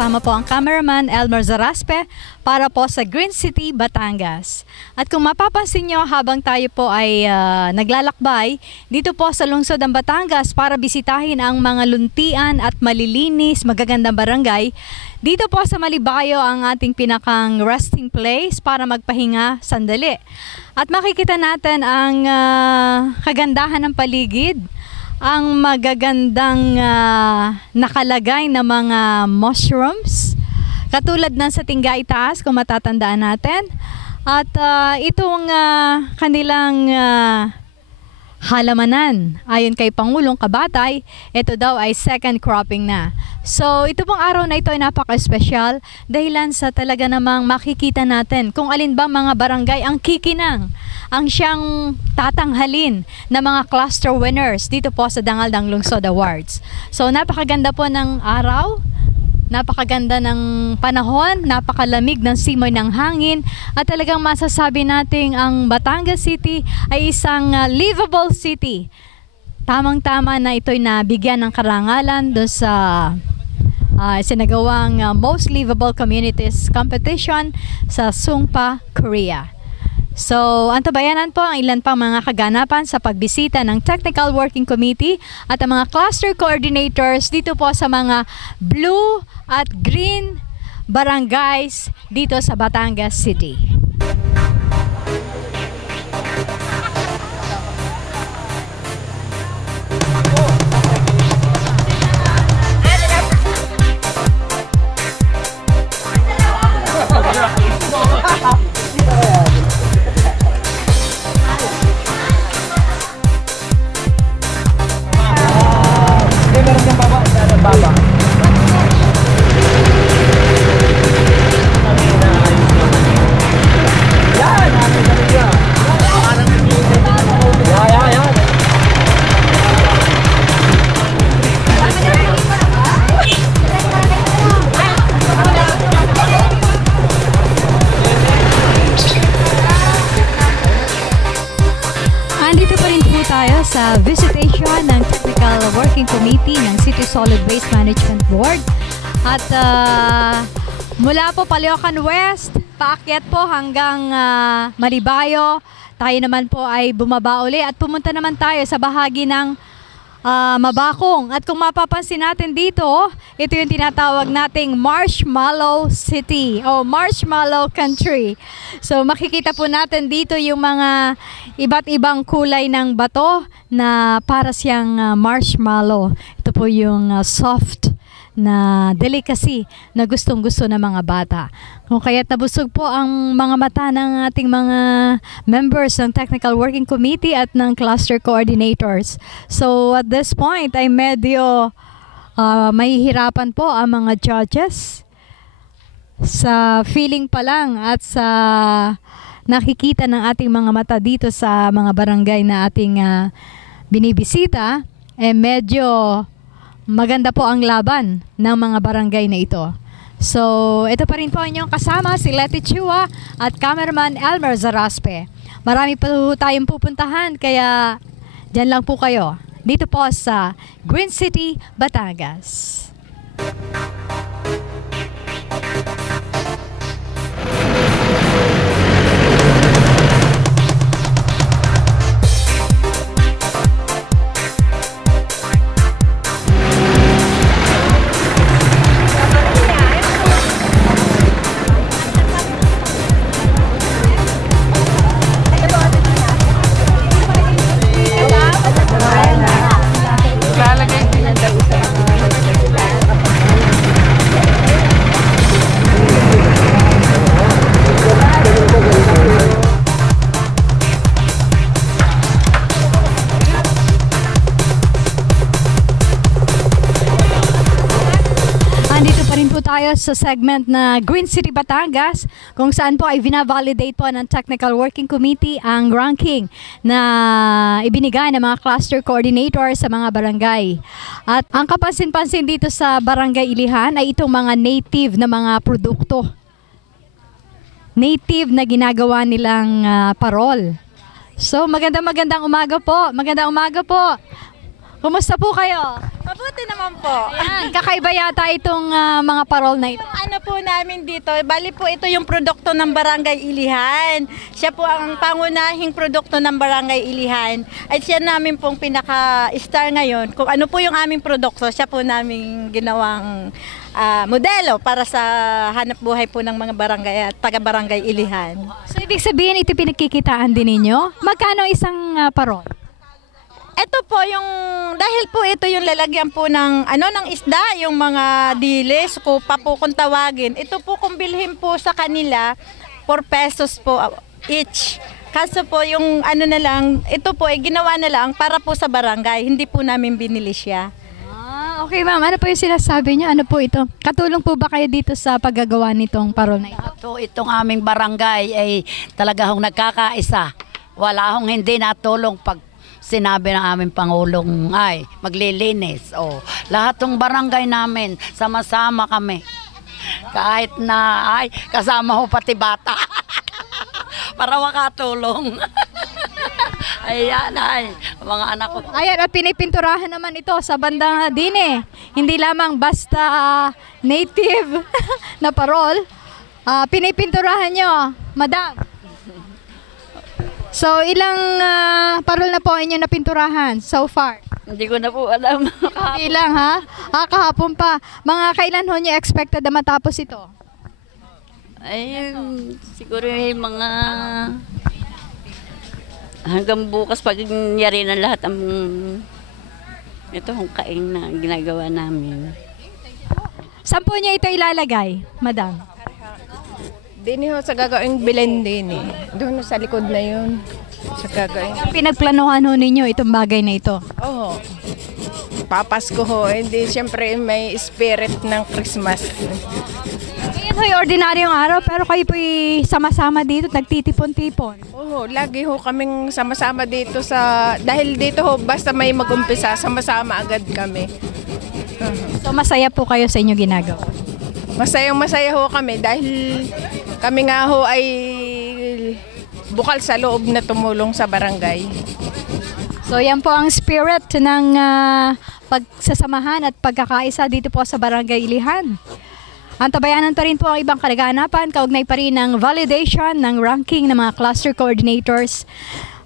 kasama po ang cameraman Elmer Zaraspe para po sa Green City, Batangas. At kung mapapansin nyo habang tayo po ay naglalakbay dito po sa lungsod ng Batangas para bisitahin ang mga luntian at malilinis, magagandang barangay, dito po sa Malibayo ang ating pinakang resting place para magpahinga sandali. At makikita natin ang kagandahan ng paligid, ang magagandang nakalagay na mga mushrooms, katulad ng sa Tingay Taas kung matatandaan natin. At itong kanilang halamanan, ayon kay Pangulong Kabatay, ito daw ay second cropping na. So ito pong araw na ito ay napaka-espesyal dahilan sa talaga namang makikita natin kung alin ba mga barangay ang kikinang, ang siyang tatanghalin na mga cluster winners dito po sa Dangal ng Lungsod Awards. So napakaganda po ng araw, napakaganda ng panahon, napakalamig ng simoy ng hangin, at talagang masasabi nating ang Batangas City ay isang livable city. Tamang-tama na ito'y nabigyan ng karangalan doon sa sinagawang Most Livable Communities Competition sa Sungpa, Korea. So, antabayanan po ang ilan pang mga kaganapan sa pagbisita ng Technical Working Committee at ang mga cluster coordinators dito po sa mga blue at green barangays dito sa Batangas City. Sa visitation ng Technical Working Committee ng City Solid Waste Management Board. At mula po Caloocan West, paakyat po hanggang Malibayo, tayo naman po ay bumaba uli at pumunta naman tayo sa bahagi ng Mabakong. At kung mapapansin natin dito, ito yung tinatawag nating Marshmallow City o Marshmallow Country. So makikita po natin dito yung mga iba't ibang kulay ng bato na para siyang marshmallow. Ito po yung soft na delicacy na gustong-gusto ng mga bata. Kung kaya't nabusog po ang mga mata ng ating mga members ng Technical Working Committee at ng cluster coordinators. So at this point ay medyo mahihirapan po ang mga judges sa feeling pa lang at sa nakikita ng ating mga mata dito sa mga barangay na ating binibisita. Medyo maganda po ang laban ng mga barangay na ito. So, ito pa rin po inyong kasama si Letty Chua at cameraman Elmer Zaraspe. Marami pa po tayong pupuntahan, kaya dyan lang po kayo. Dito po sa Green City, Batangas. Tayo sa segment na Green City Batangas, kung saan po ay vina-validate po ng Technical Working Committee ang ranking na ibinigay ng mga cluster coordinator sa mga barangay. At ang kapansin-pansin dito sa Barangay Ilihan ay itong mga native na mga produkto. Native na ginagawa nilang parol. So magandang umaga po. Magandang umaga po. Kumusta po kayo? Mabuti Mabuti naman po. Ayan, kakaiba yata itong mga parol na ito. Ano po namin dito, bali po ito yung produkto ng Barangay Ilihan. Siya po ang pangunahing produkto ng Barangay Ilihan. At siya namin pong pinaka-star ngayon. Kung ano po yung aming produkto, siya po namin ginawang modelo para sa hanap buhay po ng mga barangay at taga-barangay Ilihan. So, ibig sabihin, ito pinagkikitaan din ninyo? Magkano isang parol? Ito po yung, dahil po ito yung lalagyan po ng, ng isda, yung mga dilis, kupa po kung tawagin. Ito po kung bilhin po sa kanila, 4 pesos po each. Kaso po yung ito po ay ginawa na lang para po sa barangay, hindi po namin binili siya. Okay ma'am, ano po yung sinasabi niyo? Ano po ito? Katulong po ba kayo dito sa paggagawa nitong parol na ito? Itong aming barangay ay talaga hong nagkakaisa. Wala hong hindi natulong pag sinabi ng aming Pangulong ay maglilinis. Lahat ng barangay namin, sama-sama kami. Kahit na kasama ho pati bata. Para makatulong. Ayan mga anak ko. Ayan, at pinipinturahan naman ito sa bandang Dine. Hindi lamang basta native na parol. Pinipinturahan nyo, madam. So, ilang parol na po inyo napinturahan so far? Hindi ko na po alam. Ilang ha? Kahapon pa. Mga kailan ho nyo expected na matapos ito? Ay, siguro mga hanggang bukas pag nangyari na lahat ang ito ang kain na ginagawa namin. Saan po niya ito ilalagay, madam? Dini ho sa gagawing bilen din eh. Doon sa likod na yun. Sa gagawing. Pinagplanuhan ho ninyo itong bagay na ito? Oo. Papasko ho. Hindi siyempre may spirit ng Christmas. Ngayon ho'y ordinaryong araw pero kayo po'y sama-sama dito, nagtitipon-tipon. Oo, lagi ho kaming sama-sama dito dahil dito ho basta may mag-umpisa, sama-sama agad kami. So masaya po kayo sa inyo ginagawa? Masayang-masaya ho kami dahil kami nga ho ay bukal sa loob na tumulong sa barangay. So yan po ang spirit ng pagsasamahan at pagkakaisa dito po sa Barangay Ilihan. Antabayanan pa rin po ang ibang kalaganapan, kaugnay pa rin ng validation ng ranking ng mga cluster coordinators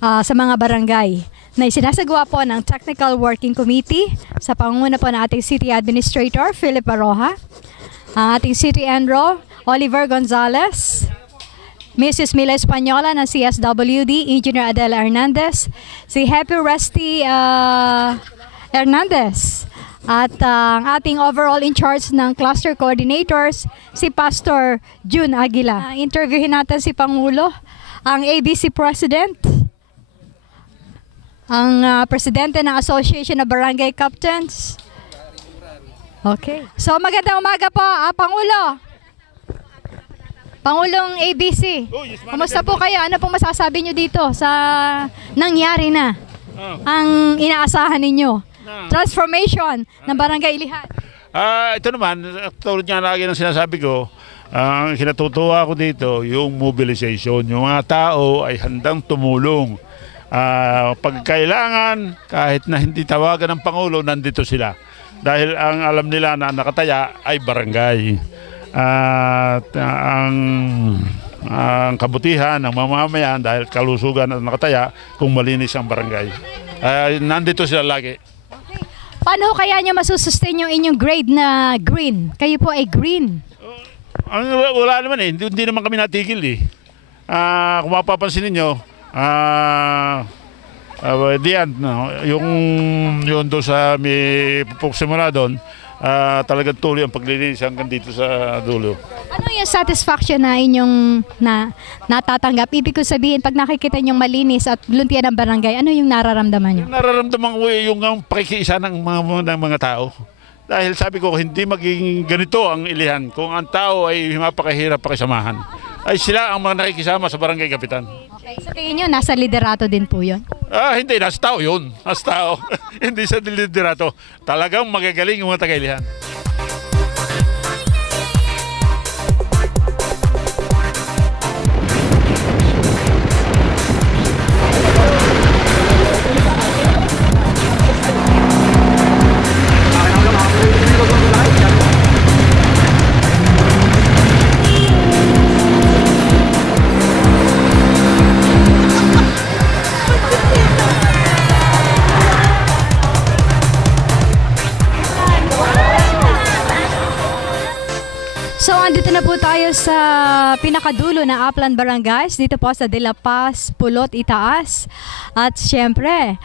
sa mga barangay na isinasagawa po ng Technical Working Committee sa pangunguna po ng ating City Administrator, Philip Baroja, ang ating City Enro, Oliver Gonzalez, Mrs. Mila Española ng CSWD, Engineer Adela Hernandez, si Happy Rusty Hernandez, at ang ating overall in charge ng cluster coordinators, si Pastor June Aguila. Interviewin natin si Pangulo, ang ABC President, ang Presidente ng Association of Barangay Captains. Okay. So magandang umaga po, Pangulo. Pangulong ABC, kumusta po kayo? Ano pong masasabi nyo dito sa nangyari na ang inaasahan ninyo? Transformation ng Barangay Ilihan. Ito naman, tulad nga lagi ng sinasabi ko, ang kinatutuwa ko dito, yung mobilization. Yung mga tao ay handang tumulong. Pag kailangan, kahit na hindi tawagan ng Pangulo, nandito sila. Dahil ang alam nila na nakataya ay barangay. At ang kabutihan ng mamamayan dahil kalusugan at nakataya kung malinis ang barangay. Nandito sila lagi. Okay. Paano kaya nyo masusustain yung inyong grade na green? Kayo po ay green. Wala naman eh. Hindi naman kami natigil eh. Kung mapapansin ninyo, diyan, yung doon sa may pupuksimula doon, talagang tuloy ang paglilinis hanggang dito sa dulo. Ano yung satisfaction na inyong natatanggap? Ibig ko sabihin, pag nakikita nyong malinis at luntian ng barangay, ano yung nararamdaman nyo? Nararamdaman ko yung pakikiisa ng mga tao. Dahil sabi ko, hindi magiging ganito ang Ilihan kung ang tao ay mapakahirap pakisamahan. Ay sila ang mga nakikisama sa barangay kapitan. Okay, sa tingin nyo, nasa liderato din po yun? Hindi, nasa tao yun. Nasa tao. Hindi sa liderato. Talagang magagaling yung mga taga-Ilihan. po tayo sa pinakadulo ng Upland Barangays, dito po sa De La Paz, Pulot, Itaas. At syempre,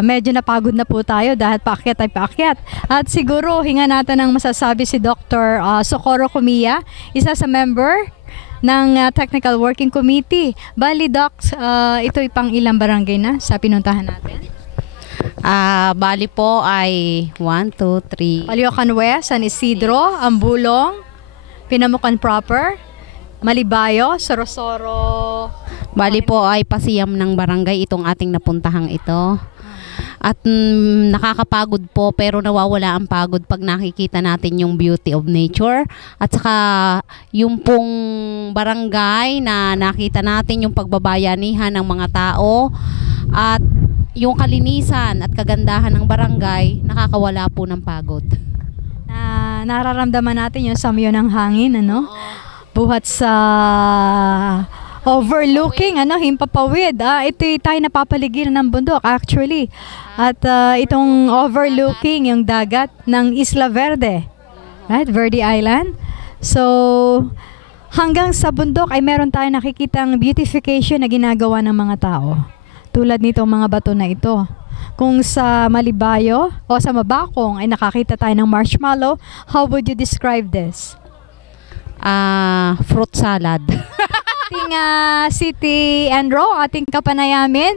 medyo napagod na po tayo dahil paakyat ay paakyat. At siguro, hinga natin ang masasabi si Dr. Socorro Cumia, isa sa member ng Technical Working Committee. Bali, Doc, ito'y pang ilang barangay na sa pinuntahan natin? Bali po ay 1, 2, 3. Caloocan West, San Isidro, Ambulong, Pinamukan Proper, Malibayo, Sorosoro. Bali po ay pasiyam ng barangay itong ating napuntahang ito. At nakakapagod po pero nawawala ang pagod pag nakikita natin yung beauty of nature. At saka yung pong barangay na nakita natin yung pagbabayanihan ng mga tao. At yung kalinisan at kagandahan ng barangay, nakakawala po ng pagod. Nararamdaman natin yung samyo ng hangin, ano? Buhat sa overlooking, ano, himpapawid. Ito tayo napapaligiran ng bundok, actually. At itong overlooking, yung dagat ng Isla Verde. Right? Verde Island. So, hanggang sa bundok ay meron tayo nakikitang beautification na ginagawa ng mga tao. Tulad nitong mga bato na ito. Kung sa Malibayo o sa Mabakong ay nakakita tayo ng marshmallow, how would you describe this? Fruit salad. Ating City Enro, ating kapanayamin.